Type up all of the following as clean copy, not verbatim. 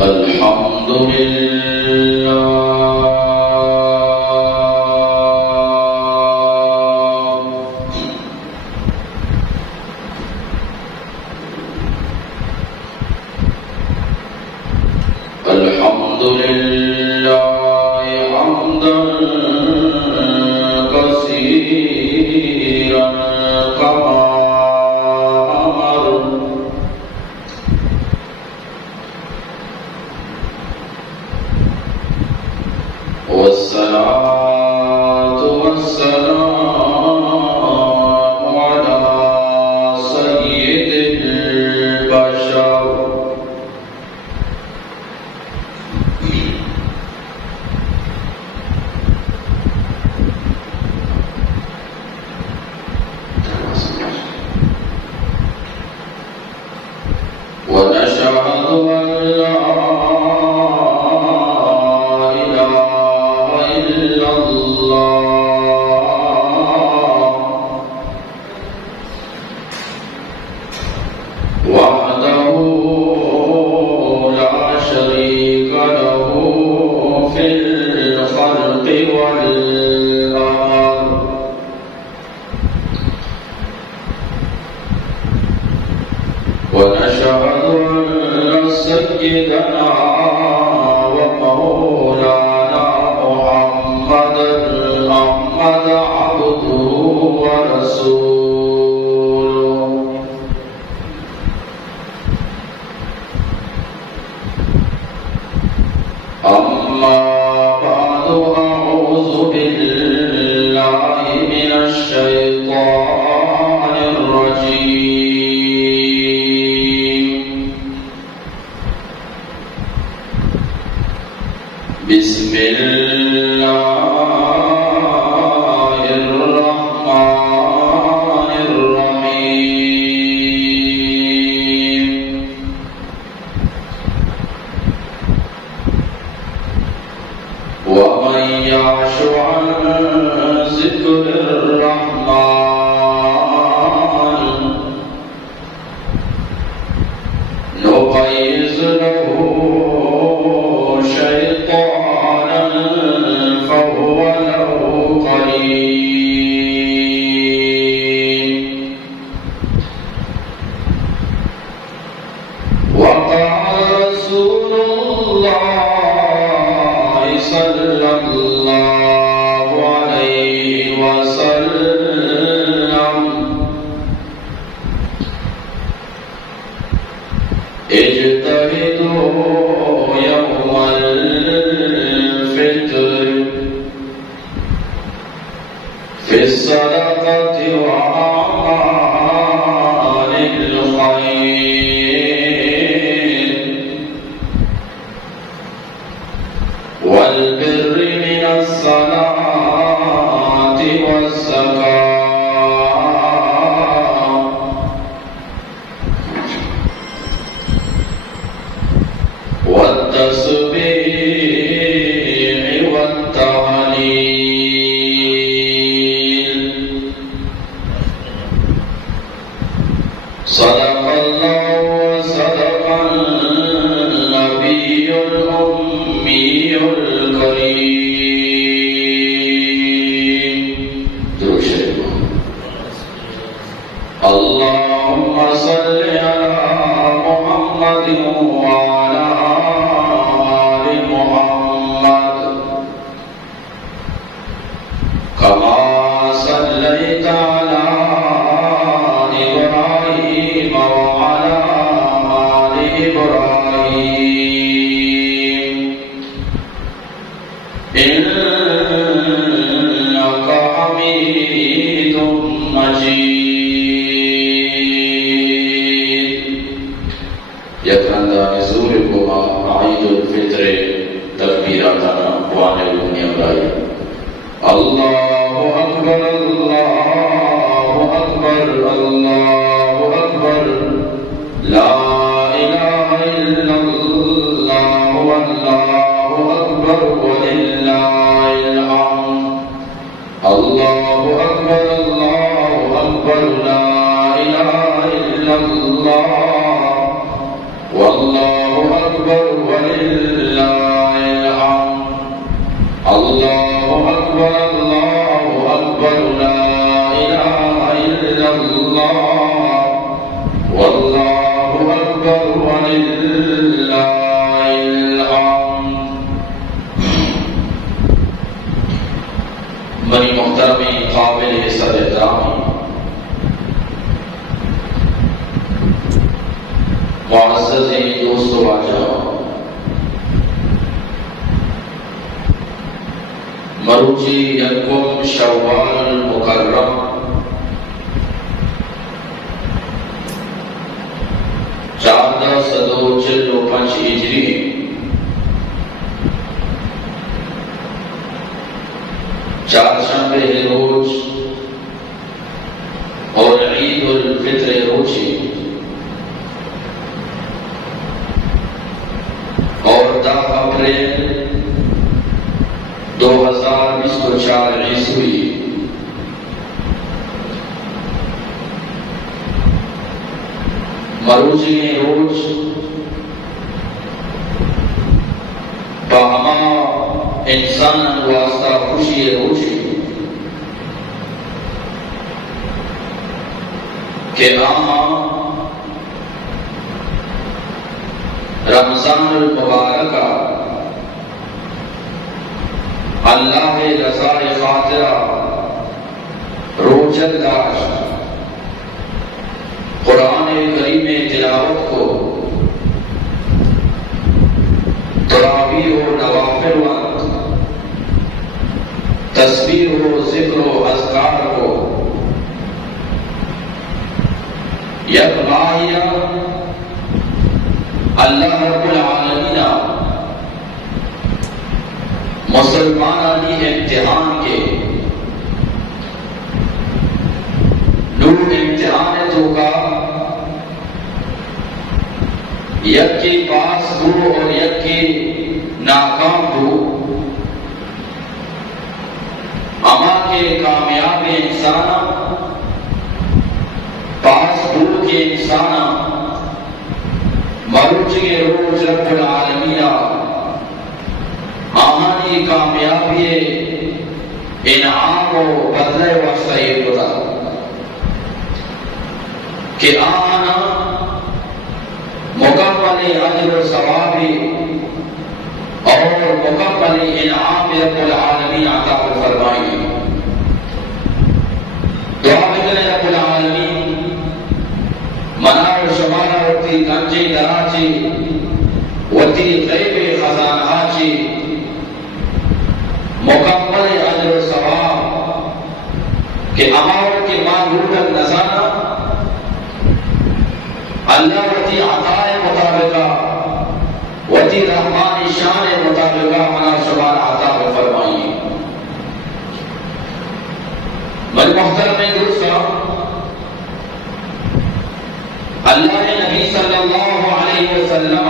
الحمد لله الحمد لله حمدا كثيرا كما أمر والصلاة والسلام على سيد البشر ونشهد أن لا إله إلا الله وحده لا شريك له في الخلق والأمر ونشهد أن سيدنا ومولانا محمدا عبده ورسوله أما بعد أعوذ بالله من الشيطان الرجيم بسم الله الرحمن الرحيم ومن يعش عن ذكر الرحمن نقيض له شيطانا فهو له قرين وقال رسول الله صلى الله عليه وسلم اجتهدوا يوم الفطر في الصدقة وأعمال الخير والبر من الصلاة والزكاة والتسبيح والتهليل صدق الله وصدق النبي الأمي الكريم اللهم صل على محمد وعلى آل محمد كما صليت على إبراهيم وعلى آل إبراهيم إنك حميد مجيد يكرندان زوركما عيد الفطر تكبيراتنا وعن الدنيا الله أكبر الله أكبر الله أكبر لا إله إلا الله والله أكبر ولله الحمد الله أكبر الله أكبر لا إله إلا الله والله أكبر ولله معزز دوست و واجب مروچی یکم شوال المکرم 1445 ہجری چہارشنبے روز اور عید الفطر روچی اور 10 اپریل 2024 عیسوی مروچی روز پہما انسان واسطہ خوشی روچی کہ آما رمضان المبارکہ اللہ رضا خاطرہ روزہ داشت قرآن کریم تلاوت کو تراویح و نوافل وقت تسبیح و ذکر و اذکار کو یک ماہیہ اللہ رب العالمین مسلمانانی امتحان کے نور امتحان تو کا یک کے پاس دو اور یک کے ناکام دو اما کے کامیاب انسان پاس دو کے انسان مروچ کے روز رب العالمین آہانی کامیابی انعام و بدلے واسطہ یہ بتا کہ آنا مکمل اجر و ثوابی اور مکمل انعام رب العالمین عطا فرمائی. دعا کریں رب العالمین منار شمارا وتی گنجی دراچی وتی غیب خزانہاچی مکمل اجر و ثواب کہ اماؤں کے معلوم نظانہ اللہ وتی عطا مطابقہ وتی رحمان شان مطابقہ منار شمارا عطا فرمائی. من محترم دوستاں اللہ نے نبی صلی اللہ علیہ وسلم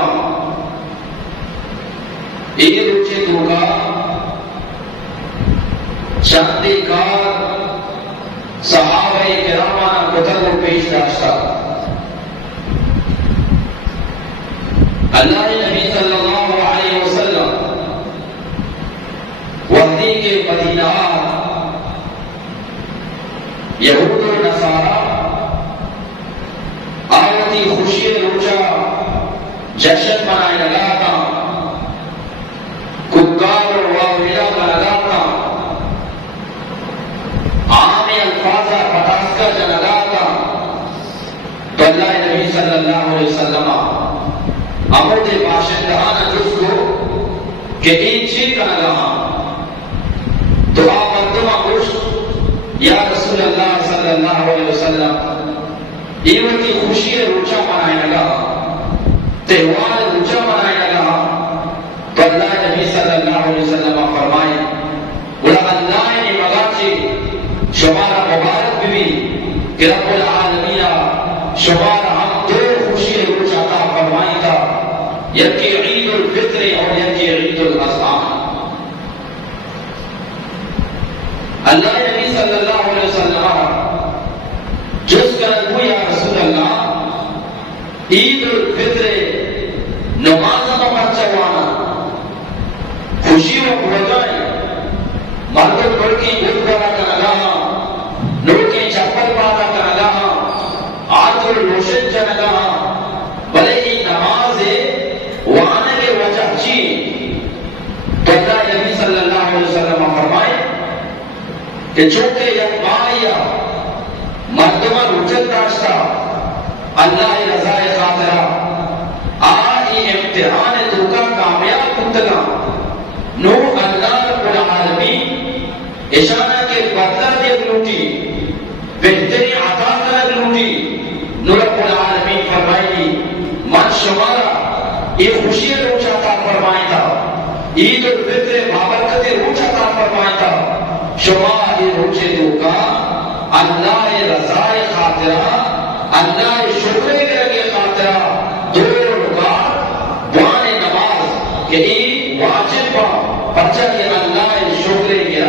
ایک روچے دوگا چاندی کار صحابہ کرامانا قتل و پیش داشتا. اللہ نے نبی صلی اللہ علیہ وسلم وحدی کے مدینہ یہود و نصارہ آیتی خوشی روچہ جشن منائے لگا تھا ککار و واویلا کا لگا تھا عام الفاظہ پتاسکا جا لگا تھا. تو اللہ نبی صلی اللہ علیہ وسلم امرد باشندہانا جس کو کہ این چیز کا لگا تو آپ مردمہ خوش یا رسول اللہ صلی اللہ علیہ وسلم ایوٹی خوشی روچہ منائے لگا تہوار روچہ منائے لگا. تو اللہ نبی صلی اللہ علیہ وسلم فرمائے بلا اللہ نے مغاچی شمارا مبارک بھی کہ رب العالمین شمارا ہم دو خوشی روچہ عطا فرمائی تھا یکی عید الفطر اور یکی عید الاضحیٰ. اللہ نبی صلی اللہ علیہ وسلم جس کا نبو یا رسول اللہ عید الفطر نماز پر چوانا خوشی و بھگائی مردم بڑکی گردگارہ کا نگاہ نوکے چپل پادا کا نگاہ آت الروشن کا نگاہ بلے ہی نماز وہاں کے وجہ چی. تو اللہ نبی صلی اللہ علیہ وسلم فرمائے کہ چونکہ یک ماہیہ مردمہ رجت داشتا اللہ رضا خاطرہ امتحان تو کا کامیاب کتنا نو اللہ رب العالمین اشارہ کے بدلہ دے لوٹی بہتری عطا کر لوٹی نو رب العالمین فرمائی من شمارا یہ خوشی روچ عطا فرمائی تھا عید الفطر بابرکت روچ عطا فرمائی تھا شما یہ روچ دو کا اللہ رضا خاطرہ اللہ شکر کے خاطرہ دو رکعت دعائے نماز کہ یہ واجب پا بچہ کہ اللہ شکر کے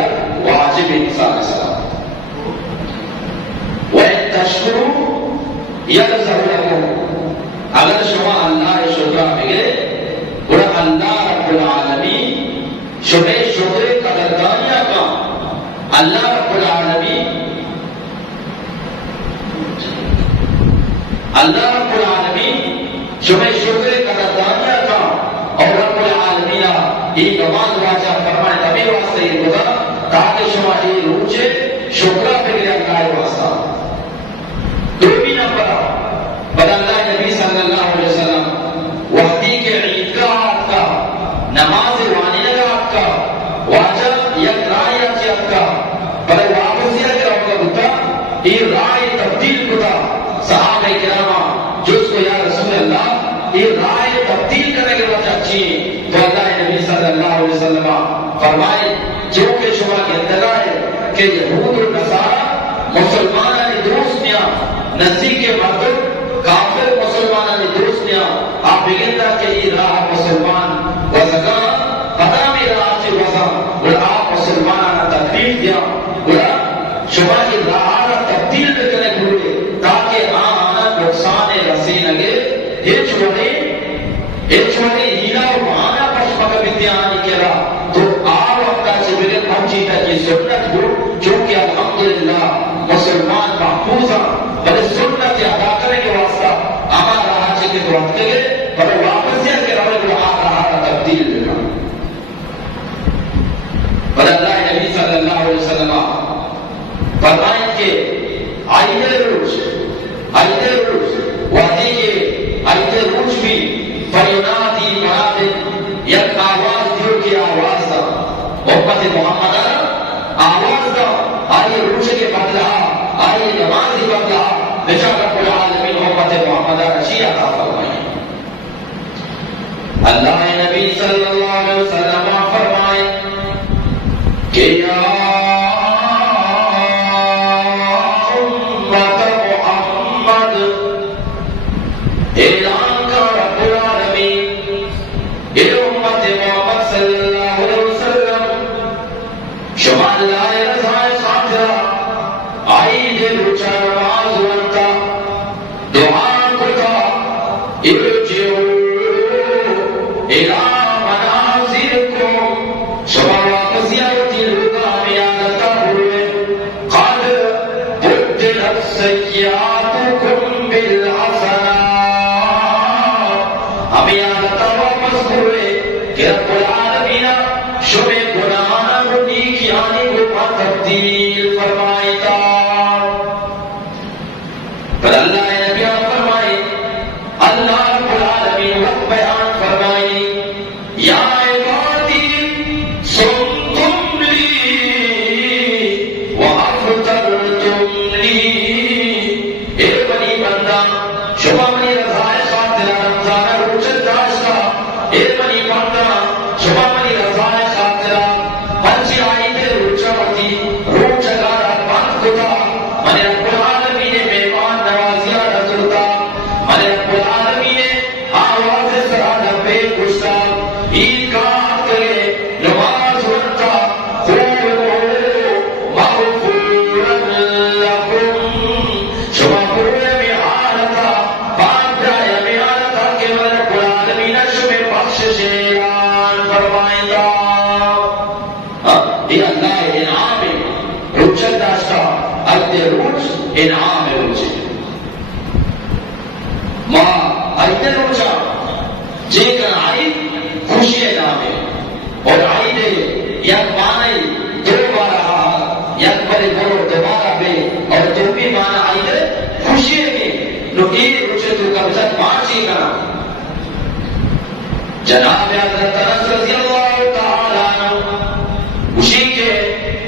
واجب انسان سلام وَإِن تَشْكُرُوا يَغْفِرْ لَكُمْ اگر شما اللہ شکر بگے اور اللہ رب العالمین شکر قدردانیہ کا اللہ رب العالمین شکر قدردانیہ کا اور رب العالمین یہ نماز واجہ فرمائے تبھی واسطے یہ بتا تاکہ شما یہ روچے شکرہ بگے اللہ واسطہ دو بھی نمبر بل اللہ نبی صلی اللہ علیہ وسلم وحدی کے عیدگاہ کا نماز وانیگاہ کا واجب یک رائے اچیت کا بل واپسیہ کے روکا ہوتا یہ رائے تبدیل کتا صحابہ کرامہ جس کو یا رسول اللہ یہ رائے تبدیل کرنے کے وجہ اچھی تو اللہ نبی صلی اللہ علیہ وسلم فرمائے جو کہ شما کے اندر ہے کہ یہود و نصارہ مسلمانہ نے درست نیا نزدیک کے مردم کافر مسلمانہ نے درست نیا آپ بگندہ کہ یہ راہ مسلمان وزگاہ پتہ بھی راہ سے وزا اور آپ مسلمانہ تکلیف دیا اور شما یہ راہ تبدیل بکنے بھولے تاکہ آنا نقصان رسی لگے ایچ ونے ہینا و مانا پشمک بیتیانی کرا تو آپ وقتا چبگے پہنچیتا کی سنت ہو چونکہ الحمدللہ مسلمان محفوظا بلے سنت ادا کرنے کے واسطہ اما رہا چکے تو رکھ گئے بلے واپس یہ کہ رب رہا تبدیل بنا بلے اللہ نبی صلی اللہ علیہ وسلم فرمائیں کہ آئیے روز وحدی کے آئیے روز بھی فیناتی منادن یک آواز دیو کی آواز دا امت محمد آواز دا آئیے روز کے بدلہ آئیے نمازی بدلہ بشا رب العالمین امت محمد رشی عطا فرمائیں اللہ نبی صلی اللہ علیہ وسلم فرمائیں کہ یا اعلان کا رب العالمین اے امت محمد صلی اللہ علیہ وسلم شما اللہ رضا خاطرہ آئی دے روچا نماز ورتا دعا کتا ارجعو الى منازلکم شما واپسی آیتی لگا میانتا ہوئے قد بدلت سیئاتکم بالحسنات ہمیانتا واپس ہوئے کہ رب العالمین شبہ گناہانا کو نیکیانی کو تبدیل فرمائیتا پر اللہ نبی فرمائی اللہ رب العالمین وقت بیان فرمائی یا عبادی سنتم لی وافطرتم لی اے بنی بندہ شما منی رضائے خاطرہ رمضان روچت داشتا اے بنی بندہ شما منی رضائے خاطرہ پنچی آئی دے روچاوتی روچگارہ بند کتا منی رب العالمین میوان نوازیہ نظرتا منی رب العالمین آواز سرادہ پہ گشتا عید گاہ کرے نماز ورتا مغفورا لکم شما پورے میں آلتا پاک جائے میں آلتا کہ من رب العالمین شما بخشش اعلان فرمائیتا یہ اللہ انعام روچت داشتا ادھے روچ انعام روچے ماں ادھے روچا جے کر آئی خوشی انعام اور آئی دے یک مانے دو بارا یک بڑے بولو دوبارہ بے اور دو بھی مانا آئی دے خوشی میں نو ایک روچے تو کا بچت پانچ ہی کرنا جناب حضرت انس رضی اللہ تعالیٰ عنہ اسی کے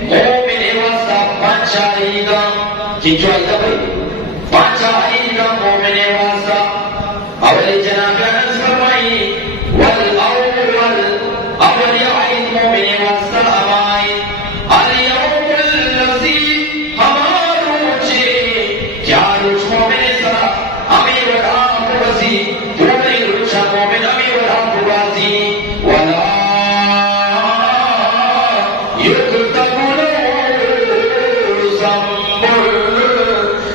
مومن واسطہ پانچا عیدہ کی جو عیدہ بھائی پانچا عیدہ مومن واسطہ اولی جناب انس فرمائی اول عید مومن واسطہ ہمائی اليوم الذی ہمارو چے کیا روچ مومن سرا ہمیں وڈا پوزی پوری روچا مومن ہمیں وڈا پوزی ولا یکتب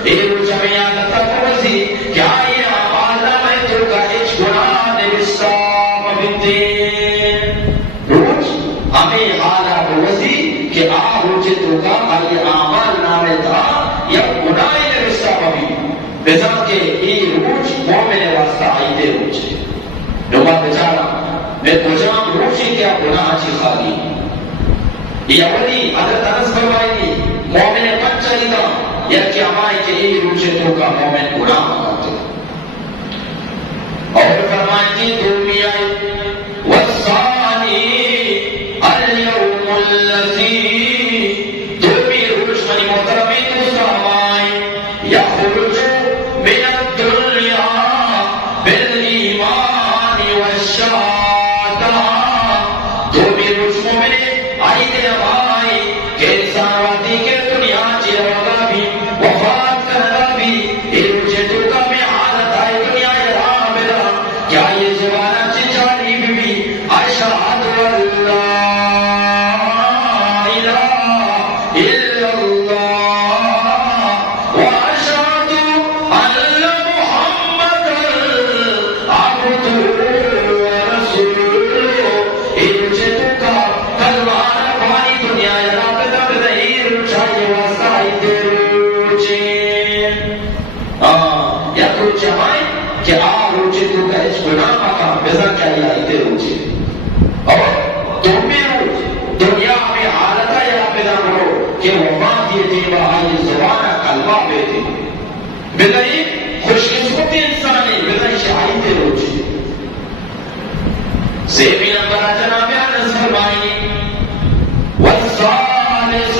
اے روچا میں آگتا پوزی کیا یہ آمالا میں تو کا اچ گناہ نبسا مبتے ہمیں حالا بوزی کہ روچے تو کا آئی آمال نامے تھا یا گناہ نبسا مبی بزن کے ای روچ مومن واسطہ آئی دے روچے نوبا بچارا میں کجام روچی کیا گناہ چی خالی یہ اولی حضرت انس فرمائی مومن پنچا ہی تھا یا کیا مائی کہ ای روچے تو کا مومن گناہ مکاتے اور فرمائی کی دومی آئی والثانی اليوم الذی دومی روچ منی محترمی دوسرا ہمائی یخرج من الدنیا بالایمان والشہادہ دومی روچ مومن آئی دے ہمائی کہ انسان وادی کے دنیا چی روگا بھی وفات کرنا بھی ای روچے تو کا میں حالت آئی دنیا یہاں ملا کیا یہ زبانہ چی جانی بھی اشہد واللہ بلئی خوش قسمتی انسانی بلئی شاہی روچی زیبی نمبر جناب انس فرمائی والثالث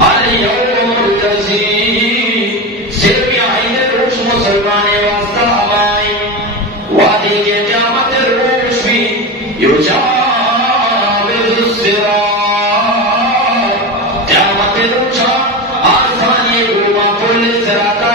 اليوم الذی زیبی عید روچ مسلمان واسطہ ہمائی وادی کے قیامت روچ بھی یجاوز الصراط قیامت روچا آسانی گوما پل سراتا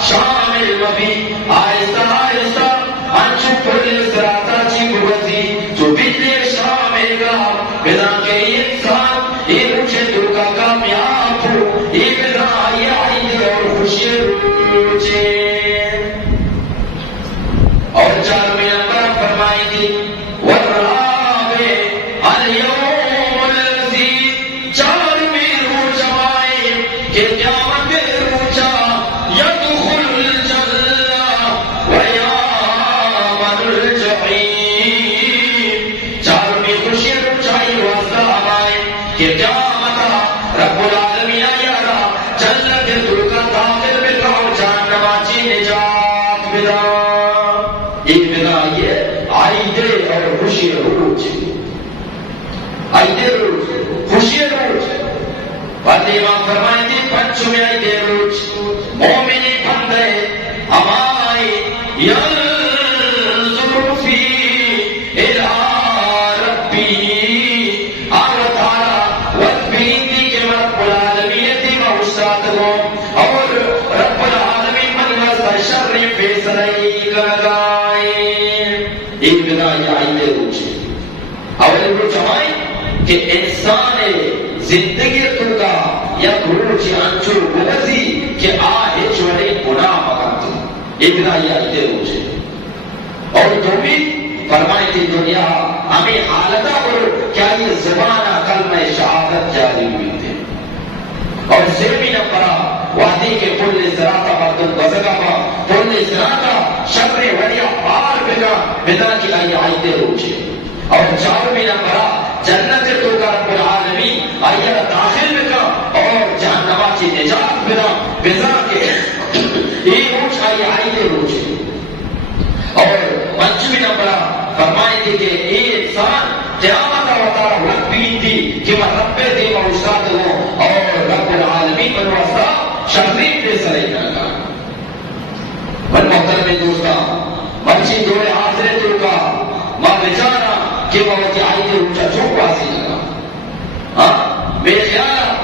شامل مبی آئیسا آئیسا انچو پل سراتا چی بوزی جو بجلی شامل گا بنا کے انسان یہ روچے تو کا کامیاب ہو یہ بنا یہ آئی اور خوشی روچے اور چار میں نمبر فرمائی تھی والرابع اليوم الذی چار میں روچ آئے کہ قیامت روچا رب العالمین آیا جنت دلکا داخل بکا جان نماچی نجات بدا ایک بدا یہ عید اور خوشی روچ عید روچ خوشی روچ بندی امام فرمائی تھی پنچوں میں عید روچ مومنی بندے ہمائی ینظر فی الہ ربی اور رب العالمین من واسطہ شر فیصلے کرائے ایک بنا یہ آئیے روچے اول روچ ہمائی کہ انسان زندگی کا یا روچ انچو بوزی کہ آئے چوڑے گناہ مکانتی ایک بنا یہ آئیے روچے اور دومی فرمائی تھی دنیا ہمیں حالتہ کرو کیا یہ زبانہ کلمہ شہادت جاری ہوئی تھے اور زیبی نمبرہ وادی کے پل زراتا مردم بزگاما پل زراتا شبر وڑیا پار بگا بدا کی آئی آئیتے روچے اور چارویں نمبرہ جنت تو کا رب العالمین آئیہ داخل بگا اور جہنما کی نجات بدا بدا کے یہ روچ آئی آئیتے روچے فرمائیں کہ یہ انسان قیامت ہوتا وقت بھی تھی کہ میں رب دی و استاد ہوں اور رب العالمین پر واسطہ شریر دے سرے کرنا من محترم دوستا مرچی دوئے حاضر تو کا ماں بیچارا کہ وہ وقت آئی دے روچا چوک واسی لگا میرے خیال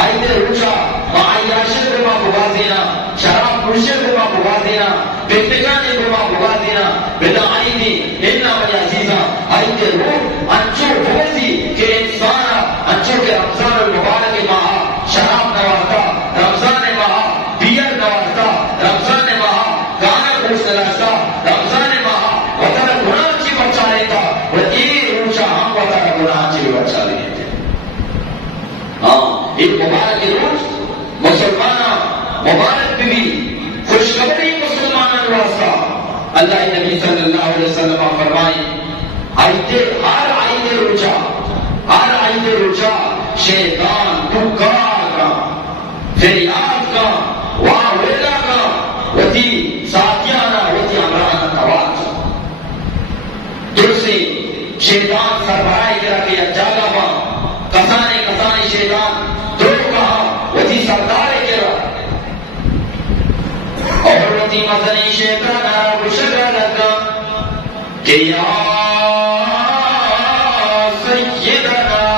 آئی دے روچا ماں آئی عاشق پہ ماں بگا دینا شراب پرشر پہ ماں بگا دینا بندگانے پہ ماں بگا دینا بنا آئی دی انہا بنی عزیزہ آئی دے روح انچو بھوزی کہ انسانا انچو کے رمضان المبارک ماہ شراب نوارتا رمضان ماہ بیئر نوارتا رمضان ماہ گانا پوچھ نلاشتا رمضان ماہ وطن گناہ چی بچا لیتا و یہ روچا ہم وطن گناہ چی بچا لیتے ایک مبارک روز مسلمانہ مبارک بھی خوشخبری مسلمانہ واسطہ اللہ نبی صلی اللہ علیہ وسلم فرمائے آئیتے ہر آئیتے روچا شیطان پکار کا فریاد کا واویلا کا وتی ساتھیانہ وتی امرانہ تواز درستی شیطان سربراہی کرا کہ جاگا با کسانے شیطان دروگ کہا وتی سردارے کرا اور وتی مزنی شیطان آرہ بشکر لگا کہ یا سیدنا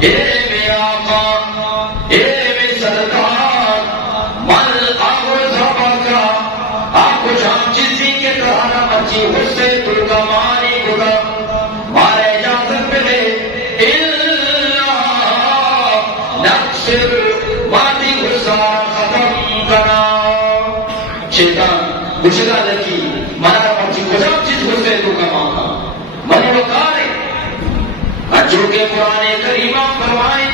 اے بے آقا اے بے سردار من آغاز بکا آپ کو جام چیزی کے طرح مچی حصے تو کمانی گدا مارے اجازت پہ دے نقصر مادی گزار ختم کرنا شیطان گشگا لکی منا پرچی کجا چیز گزے تو کمانا منی وکارے اجو کے قرآن کریمہ فرمائے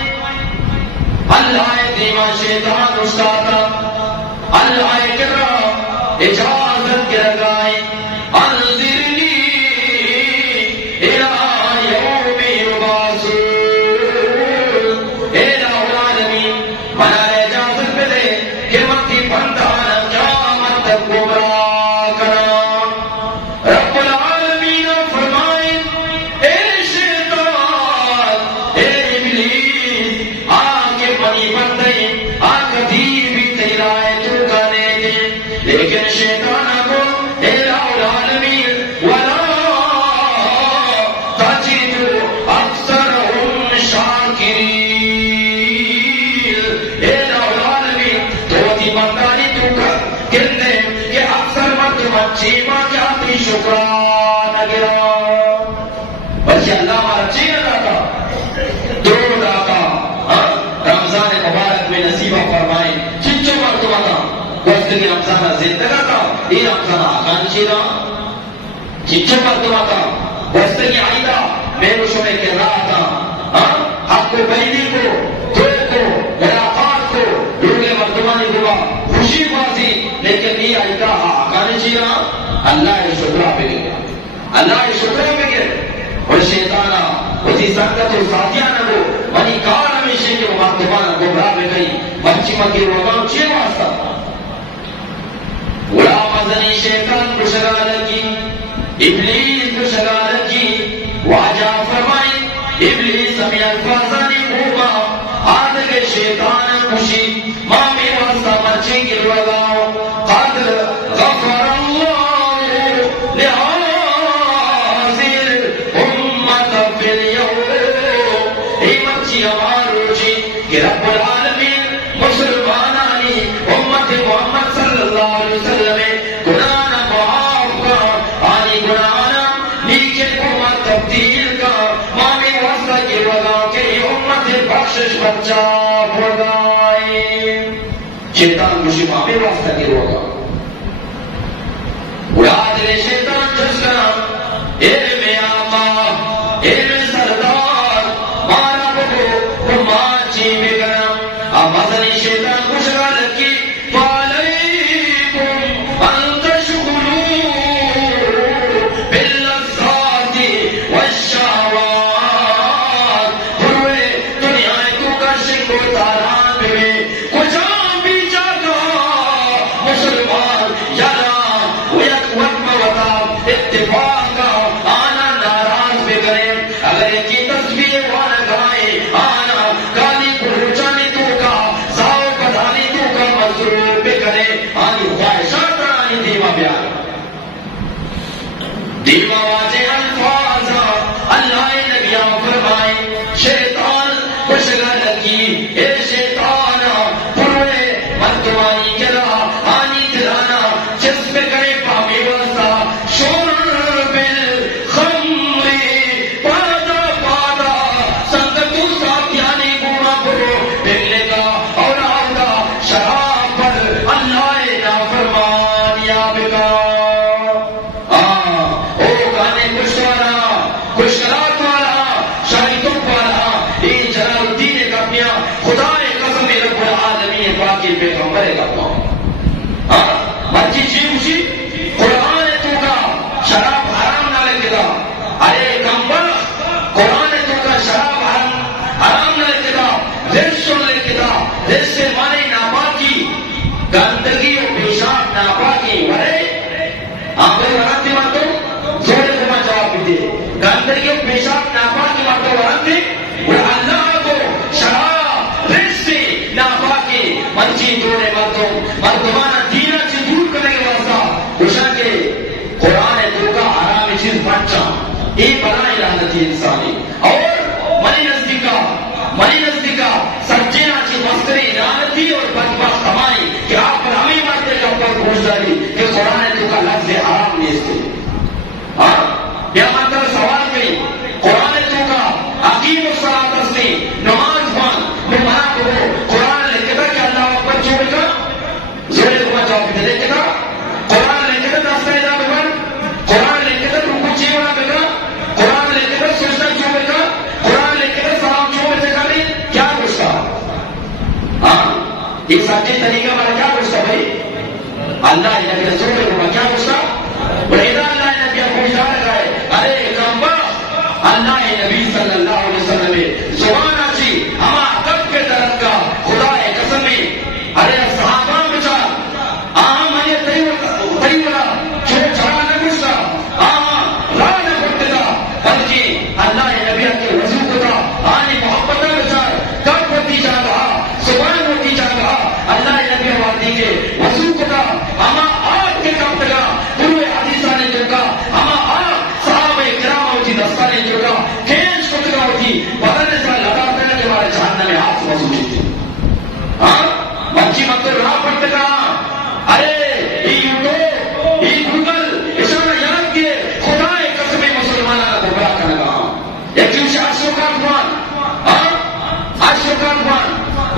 اللہ دیمہ شیطان استاتا اللہ کرام اجازت کے رگائے انذرنی الہ یوم یبعثون الہ العالمین منا اجازت پہ دے کہ مکی بندانا قیامت تک گمراہ کرا رب العالمین فرمائے اے شیطان اے ابلیس آکے بنی بندے آکے دیر بھی تیرائے تو کنے دے لیکن شیطان کو الہ العالمین ولا تجد اکثرهم شاکرین الہ العالمین تو تی بندانی تو کر کہتے کہ اکثر مرد مچیمہ جاتی شکران گرا بلکہ اللہ ہمارا چین داتا دور داتا رمضان مبارک میں نصیبہ فرمائے چچو مرتبہ تھا وقت کی رمضانہ زندگا تھا یہ رمضانہ آقان چیرا چچو مرتبہ تھا وقت کی آئیدہ میرے شمع کے راہ تھا حق کو بیدی کو دو کو ملاقات کو لوگے مرتبانی ہوا خوشی بازی لیکن یہ آئیدہ آقان چیرا اللہ شکرہ پہ گیا اللہ شکرہ پہ گیا اور شیطانہ وزی سنگت و ساتھیانہ کو منی کار ہمیشہ کے مرتبانہ گمراہ میں گئی بچی مکی روگاں چھ واسطہ بڑا مزنی شیطان کو شگا لگی ابلیس کو شگا لگی واجہ فرمائی ابلیس ہمیں الفاظانی خوبا آدھے شیطان خوشی مامی واسطہ مچی کی روگاں قد غفر اللہ لحاظر امت فی اليوم ای مچی ہمار روچی کہ رب العالمین مسلمانانی امت محمد صلی اللہ علیہ وسلم گناہنا معاف کا آنی گناہنا نیکے امت تبدیل کا مامی واسطہ کی وگا کہ یہ امت بخشش بچہ بھگائے شیطان خوشی مامی واسطہ کی وگا اڑا دے شیطان جسنا علم آقا علم سردار مارا بکو ماچی بگرم مدنی شیطان خوشگا لکی فعلیکم ان تشغلوا باللذات والشہوات پروے دنیا کو کشک و تاران میں کجا بھی جاگا مسلمان یارا ویک وقت وطا اتفاق دیوا واجہ الفاظ اللہ نبی فرمائے شیطان خوشگا لگی اے شیطان پروے مردوانی کلا آنی دلانا جس پہ کرے پامی واسا شرب الخمر پادا پادا سنگتو ساتھیانی گونا برو بگلے گا اور آدھا شراب پر اللہ نافرمان یا بکا خوشگلات والا شاہدوں والا یہ جلال الدین کاپیاں خدا قسم رب العالمین باقی پیغمبر کا مرجی جی خوشی قرآن تو کا شراب حرام نہ لگے گا ارے کمبر قرآن تو کا شراب حرام نہ لگے گا رزق سن لگے گا رزق سے مانے ناپاکی گندگی و پیشاب ناپاکی ورے آپ کو ورانتی ماتو زورے کما جواب دیتے گندگی و پیشاب ناپاکی ماتو ورانتی اور اللہ کو شراب رزق سے ناپاکی مرچی دوڑے مردمانہ دینہ چیز دور کرنے کے واسطہ خوشا کے قرآن تو کا حرام چیز بچا یہ بنائی لعنتی انسانی اور منی نزدیکا سبجینا چیز مستری لعنتی اور بدبخت کمائی کہ آپ پر ہمیں مرتے کا اوپر پوچھ داری کہ قرآن تو کا لفظ حرام نہیں اس کے یا مطلب سوال کری قرآن تو کا عقیم الصلاۃ تسلی نماز بان نماز کو قرآن لکھے تھا کہ اللہ اکبر چھوڑے گا زورے کو جواب دے لکھے تھا قرآن لکھے تھا دستہ ادا بگن قرآن لکھے تھا رکوع چیوڑا بگا قرآن لکھے تھا سجدہ چھوڑے گا قرآن لکھے تھا سلام چھوڑے سے کرنے کیا پوچھتا یہ سچے طریقہ والا کیا پوچھتا بھائی اللہ نبی رسول کو کیا پوچھتا بھائی اللہ نبی کو اشارہ لگا ہے ارے کمبا اللہ نبی صلی اللہ علیہ وسلم زبان آچی ہما کب کے طرف کا خدا قسم میں ارے صحابہ بچا میں تیولا چھو چھڑا نہ گھستا راہ نہ پڑتے تھا بلکہ اللہ نبی کے وضو کو تھا آنی محبت بچا کب ہوتی جا رہا زبان ہوتی جا رہا اللہ نبی واردی کے وضو کو تھا ہما آگ کے کب تکا پورے حدیثہ نے جو کا ہما آگ صحابہ کرام ہوتی دستہ نے جو کا کھینچ کو تکا ہوتی بدن سے لگا کرنے کے بارے جہنم میں ہاتھ وضو تھی بچی مطلب راہ پڑتے کا ارے یہ گوگل اشارہ یاد کیے خدا قسم مسلمانہ کو بڑا کرنے کا ایک دن سے آشوکان خوان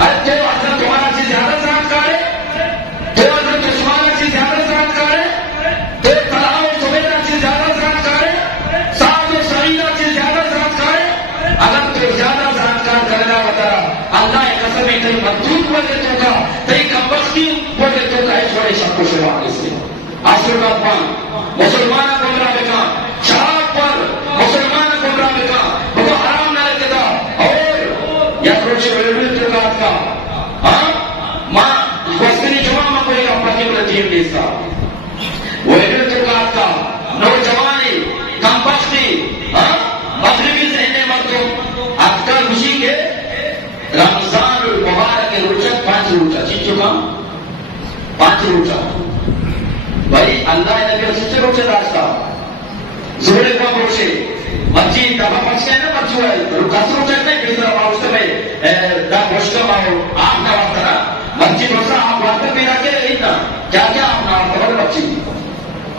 ارے تو حضرت تمہارا چیز زیادہ سراتکار ہے تو حضرت عثمانہ چیز زیادہ سراتکار ہے تو طلحہ و زبیرہ چیز زیادہ سراتکار ہے سعد و سعیدہ چیز زیادہ سراتکار ہے اگر تو زیادہ سراتکار کرنا بتا اللہ قسم تئی مردود بولے تو کا تئی کمبختی بولے تو کا چھوڑے سب کو شروع اس سے آشوکان خوان مسلمانہ گمراہ بکا شراب پر مسلمانہ گمراہ بکا وہ حرام نہ لگے تھا اور یا کروچے ویلوی تو کا ماں وسکنی جمعہ میں کوئی اپنا کیبل تیم دیستا ویلوی تو کا نوجوانی کمبختی مغربی ذہنے مردوں افکار خوشی کے رمضان المبارک روچہ 5 روچہ چیز چکا 5 روچہ بھائی اللہ نبی سچے روچہ داشتا زورے کو روچے مچی دبا پچھے نا مچو ہے کس روچہ نہیں بیسر باوشتے میں دا گوشتا باو آپ نہ وقت نا مچی دوسرا آپ وقت میرا کے لینا کیا آپ نہ وقت بڑھ مچی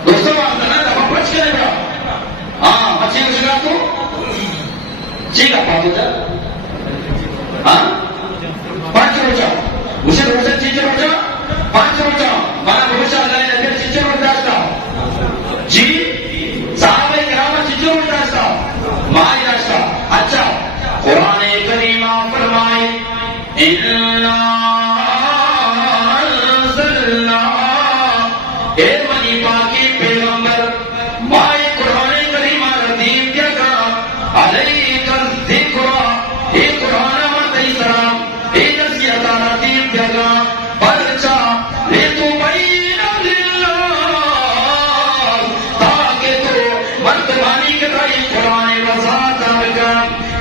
دوسرا وقت نا دبا پچھ کے لگا مچی کو شکا تو چیک آپ آتے جا 5 روچہ اسے روچہ چیچے روچہ 5 روچہ مانا روچہ اللہ نبی چیچے روچہ داشتا جی صحابہ کرام چیچے روچہ داشتا مائی داشتا اچھا قرآن کریم فرمائے اِنَّا انزلنا اے منی پاکی پیغمبر مائی قرآن کریم ردیم کیا کہا علیک الذکر اے قرآن مرد اسلام اے نصیحت ردیم کیا کہا پرچا لِتُبَيِّنَ لِلنَّاسِ تاکہ تو مردمانی کے تائی قرآن وضاحت بکا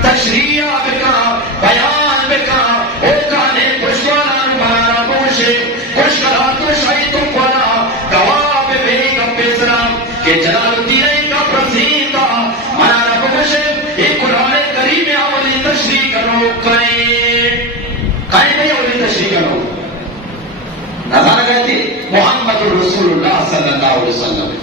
تشریح بکا بیان بکا او کانے خوشوالان بھانا بوشے خوشکلات و شہیدوں بھانا گواب بے گم بے سلام کہ نظر گئے تھے محمد رسول اللہ صلی اللہ علیہ وسلم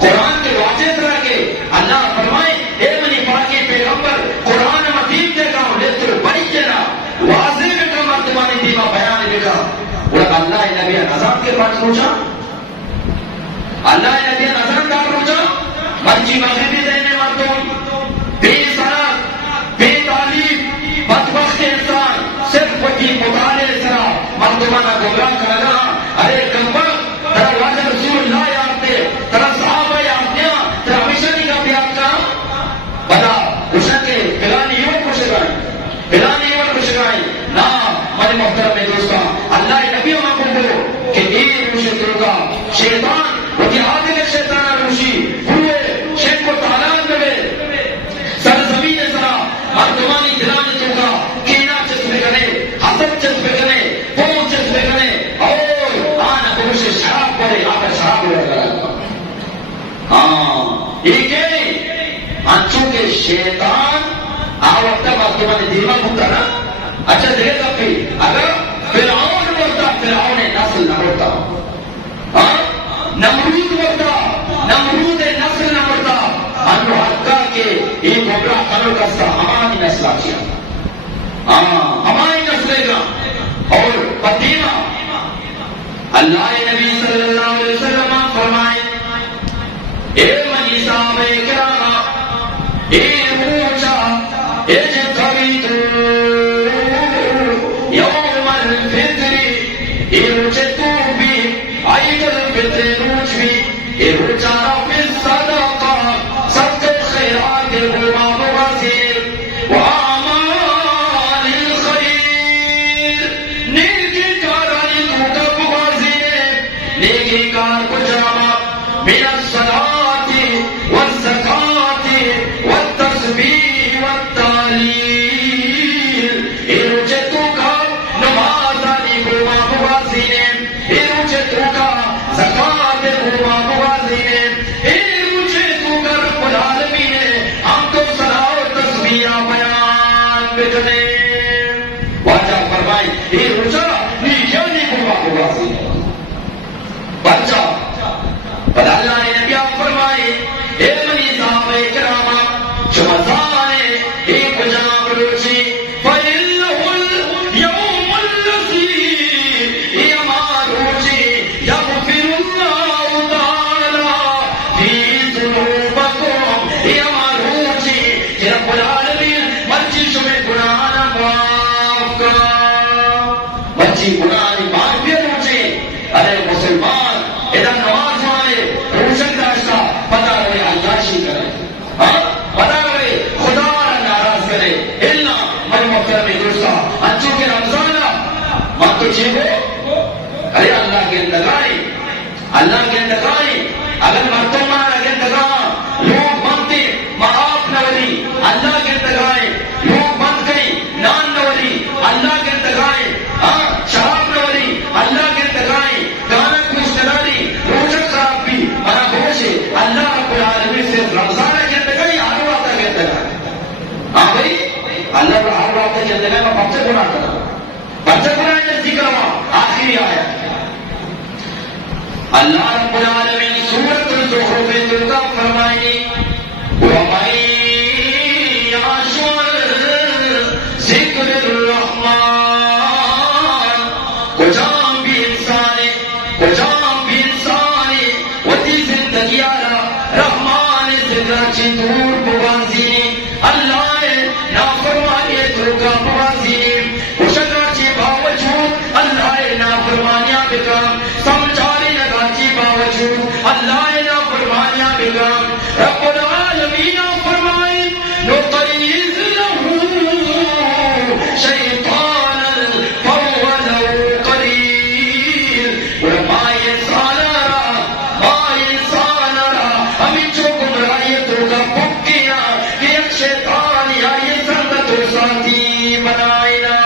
قرآن کے واضح طرح کے اللہ فرمائے اے منی پاکی پیغمبر قرآن مدین دے گا لیتر برینا واضح میں کا مردمانی دیما بیان دے گا اور اللہ نبی نظام کے پاس پوچھا اللہ نبی نظام کا پوچھا مرچی مغربی دینے مردوں بے سرات بے تعلیم بدبخت انسان صرف وکی مطالعے سرا مردمانہ گمراہ کرنا ارے کمبر ترا واجہ رسول اللہ یادتے ترا صحابہ یادتے ترا مشنی کا بیاد کا بدا اسے پلانی ایوان کچھ گائیں نا ہمارے محترم میں دوستا اللہ نبی ہم کو کہ یہ روشے دروگا شیطان وکی آدھے شیطان روشی ہوئے شیط کو تعالیٰ میں سرزمین سرا مردمانی دلانے چوکا کینا چسپے کرے حسد چسپے کرے پون چسپے کرے اور آنا بروشے شراب پڑے آکر شراب ہوئے کرے ہاں یہ کہ انچوں کے شیطان آوکتا مردمانی دیما ہوتا نا اچھا دیکھے گا پھر اگر فرعون مرتا فرعون نسل نہ مرتا نمرود مرتا نمرود نسل نہ مرتا انو حقا کے یہ گمراہ خلق کسا ہماری نسل آچیا ہماری نسلے گا اور قدیمہ اللہ نبی صلی اللہ علیہ وسلم فرمائے اے منی صاحب اکراما اے موچا اے جتویتو یوم الفطر اے روچے تو بھی آئی الفطر روچ بھی اے روچا رفی صدقہ صدق خیرات غلام وزیر وآمان الخیر نیکی کارانی توقف وزیر نیکی کار کو جامع من الصلاة والزکاة والتصبیح والتعلیل اے روچے تو کا نمازانی غلام وزیر اے روچے تو کا زکاة غلام وزیر اے روچے تو کا رب العالمین ہم تو صلاح و تصبیح بیان بکنے واجہ فرمائی اے روچہ نیجانی غلام وزیر بچہ پر اللہ نے نبی فرمائے اے منی صاحب اکراما شمزانے ایک جناب روچی فَإِلَّهُ الْيَوْمُ الَّذِي يَمَا روچی يَغْفِرُ اللَّهُ تَعَالَى فِي ذُنُوبَكُمْ يَمَا روچی کہ رب العالمین مرچی شمیں گناہانا معاف کا مرچی گناہانی معاف بھی روچی ارے مسلمان ادھر نماز والے روشن داشتا پتا رہے عیاشی کرے پتا رہے خدا ناراض کرے اللہ من محترم دوستا انچوں کے رمضانہ من تو چیبو ارے اللہ کے اندگائی اگر مرتب مانا کے اندگاہ لوگ بنتے معاف نوری اللہ کے اندگائی لوگ بند گئی نان نوری اللہ کے اندگائی شراب نوری اللہ کے اندگائی گانا کشتناری روزہ خراب بھی منا گوشے اللہ رب العالمین سے رمضان کے اندگائی ہر وقت کے اندگائی بھائی اللہ کا ہر وقت کے اندگائی میں بچہ گناہ کرنا بچہ گناہ نے ذکر ہوا آخری آیا اللہ رب العالمین سورۃ الزخرف میں فرمائی وَمَن يَعْشُ عَن ذِكْرِ الرَّحْمَٰنِ کجام بھی انسانی وتی زندگی آرہ رحمان زندگی دور بوازی اللہ نافرمانی دروگا بوازی اشتراچی باوجود اللہ نافرمانیاں بکم سمجھاری نگاچی باوجود اللہ نافرمانیاں بکم رب العالمین فرمائیں نقریز لہو شیطانا فہو لہو قریب مائے سانا ہمیں جو گمراہیتوں کا پکیا کہ ایک شیطان یا یہ سنت و ساتھی بنائینا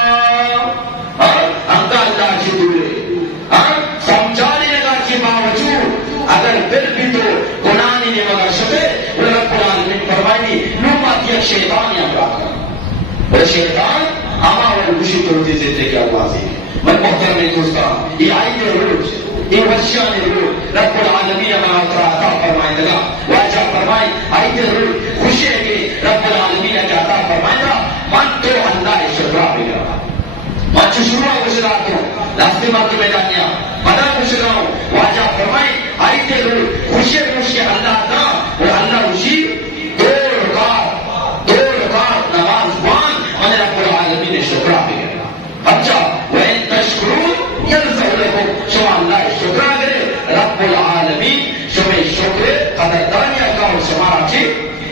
ہم کا اللہ کی دورے سمجھانے لگا کے باوجود اگر پھر بھی تو گناہ نہیں مگر شفے رب العالمین فرمائی نومت یک شیطان یا برا کر شیطان اما والگوشی کرتی زیتے کی آوازی من محترم دوستان یہ آئیت روز یہ ورشان روز رب العالمین اما عطا فرمائے دگا واجہ فرمائے آئیت روز خوشی ہے کہ رب العالمین کا عطا فرمائے دگا من تو اللہ شکرہ بگرا من چو شروع گشرات ہوں لفظ مرد میدانیاں مدہ گشرا ہوں واجہ فرمائے آئیت روز خوشی خوشی اللہ دا اور اللہ خوشی دو رکعت نماز بان من رب العالمین شکرہ بگرا اچھا وَإِن تَشْكُرُونَ يَرْزَقْ لَكُمْ شما اللہ شکر کرے رب العالمین شما شکر قدردانی کا اور شما کی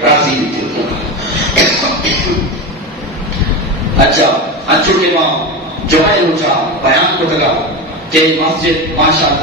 راضی ہوتی اچھا انچو کے ماں جو ہے روچا بیان کو تگا کہ مسجد ماشاءاللہ